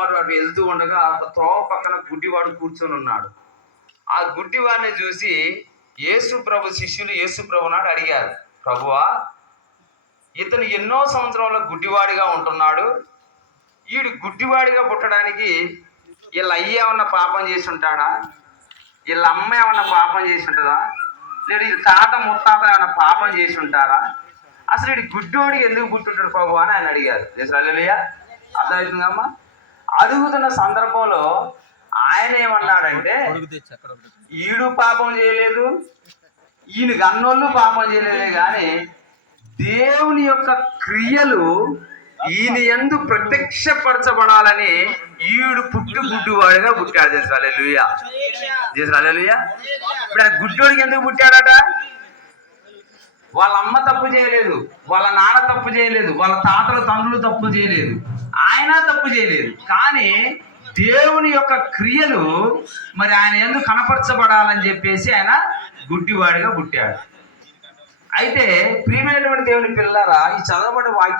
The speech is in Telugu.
వారు అటు వెళ్తూ ఉండగా ఒక త్రోవ పక్కన గుడ్డివాడు కూర్చొని ఉన్నాడు. ఆ గుడ్డివాడిని చూసి యేసు ప్రభు శిష్యులు యేసు ప్రభు నాడు అడిగారు ప్రభువా ఇతను ఎన్నో సంవత్సరాల గుడ్డివాడిగా ఉంటున్నాడు. వీడు గుడ్డివాడిగా పుట్టడానికి వీళ్ళ అయ్య ఏమన్నా పాపం చేసి ఉంటాడా? వీళ్ళ అమ్మ ఏమన్నా పాపం చేసి ఉంటుందా? లేదా వీళ్ళ తాత ముత్తాత ఏమన్నా పాపం చేసి ఉంటారా? అసలు వీడి గుడ్డోడికి ఎందుకు పుట్టుంటాడు ప్రభు? అని ఆయన అడిగారు. అల్లెలుయ్య అర్థమవుతుందమ్మా అడుగుతున్న సందర్భంలో ఆయన ఏమన్నాడంటే ఈడు పాపం చేయలేదు ఈయన గన్నోళ్ళు పాపం చేయలేదే కానీ దేవుని యొక్క క్రియలు ఈయన ఎందు ప్రత్యక్షపరచబడాలని ఈడు పుట్టు గుడ్డువాడిగా పుట్టాడు. చేసాలే లూయా చేసాలే లూయా ఇప్పుడు గుడ్డోడికి ఎందుకు పుట్టాడట? వాళ్ళ అమ్మ తప్పు చేయలేదు వాళ్ళ నాన్న తప్పు చేయలేదు వాళ్ళ తాతలు తండ్రులు తప్పు చేయలేదు ఆయన తప్పు చేయలేదు. కానీ దేవుని యొక్క క్రియలు మరి ఆయన ఎందుకు కనపరచబడాలని చెప్పేసి ఆయన గుడ్డివాడిగా పుట్టాడు. అయితే ప్రియమైనటువంటి దేవుని పిల్లరా ఈ చదవబడిన వాక్యం